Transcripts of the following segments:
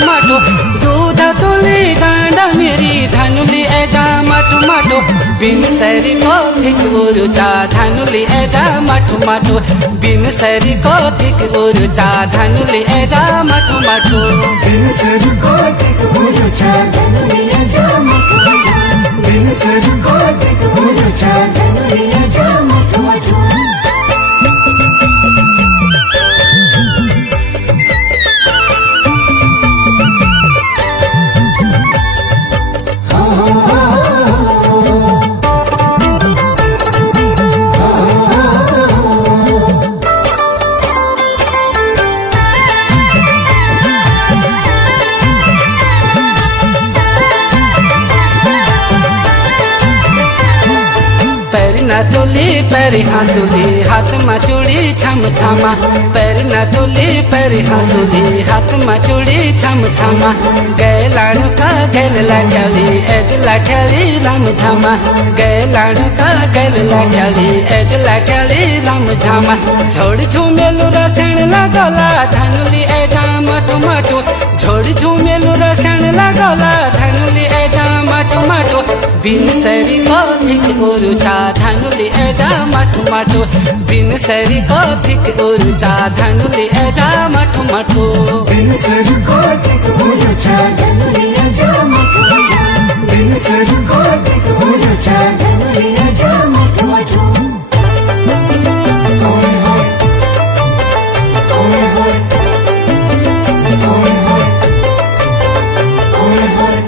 माटू माटू दूध तुली डांडा मेरी धनुली एजा माटू माटू बिन सरी को थिक उरुचा धनुली एजा माटू माटू बिन सरी को थिक उरुचा धनुली एजा माटू माटू बिन सरी को थिक उरुचा धनुली एजा माटू माटू बिन सरी को थिक उरुचा धनुली एजा माटू माटू तुली पैरी हंसुली हाथ में चूड़ी छम छमा पैर न तुली पैरी हंसुली हाथ में चूड़ी छम छमा गए लाड़ू का गैल लाठली एज लाठली राम झमा गए लाड़ू का गैल लाठली एज लाठली राम झमा छोड़ झूमेलू रसण लगोला धनुली एजा मटू मटू छोड़ झूमेलू रसण लगोला धनुली एजा मटू मटू बिन सरी को थिक उरुचा धनुली एजा मटू मटू बिन सरी को थिक उरुचा धनुली एजा मटू मटू बिन सरी को थिक उरुचा धनुली एजा मटू मटू बिन सरी को थिक उरुचा धनुली एजा मटू मटू ओए होए ओए होए ओए होए ओए होए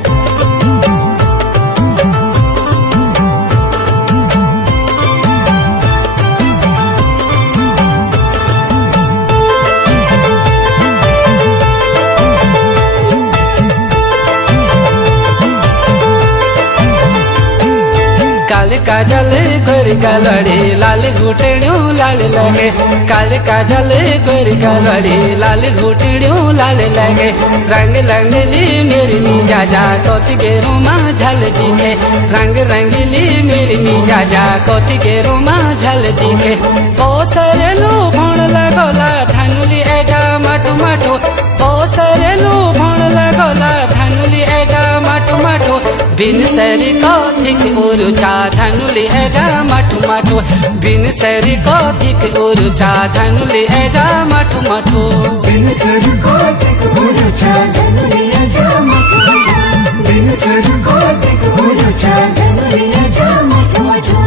काले काजल गोरी गलड़ी लाल घुटड़ियों लाल लगे काले काजल गोरी गलड़ी लाल घुटड़ियों लाल लगे रंग रंगली मेरी मिजाजा कोती के रूमा झल दिखे रंग रंगली मेरी मिजाजा कोती के रूमा झल दिखे ओ सरेलू भण लगोला धनुली एजा मटू मटू ओ सरेलू भण लगोला धनुली एजा मटू मटू बिन सरी को थिक उरुचा धनुली एजा मटू मटू बिन सरी को थिक उरुचा धनुली एजा मटू मटू बिन सरी को थिक उरुचा धनुली एजा मटू मटू बिन सरी को थिक उरुचा धनुली एजा मटू मटू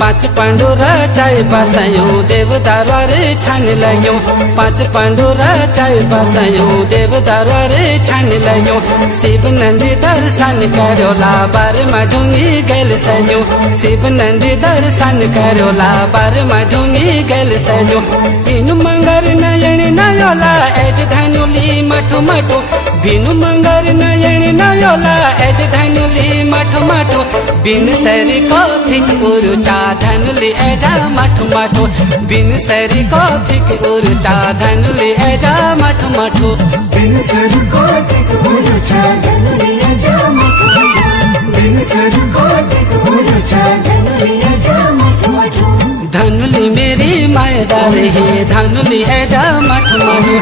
पाँच पांडुरा चाय बसायूं देव दरबार छान लयूं पाँच पांडुरा चाय बसायूं देव दरबार छान लयूं शिव नंदी दर्शन करोला बार मढूंगी गैल सयूं शिव नंदी दर्शन करोला बार मढूंगी गैल सयूं बिनु मंगर नयन नयोला एज धनुली मठू मठू बिनु मंगर नयन नयोला एज धनुली मठू मठू बिन सरी को थिक उरुचा धनुली एजा मठू मठू बिन सरी को थिक उरुचा धनुली एजा मठू मठू बिन सरी को थिक उरुचा धनुली एजा मठू मठू बिन सरी को थिक उरुचा धनुली एजा मठू मठू धनुली मेरी मायदार है धनुली एजा मठू मठू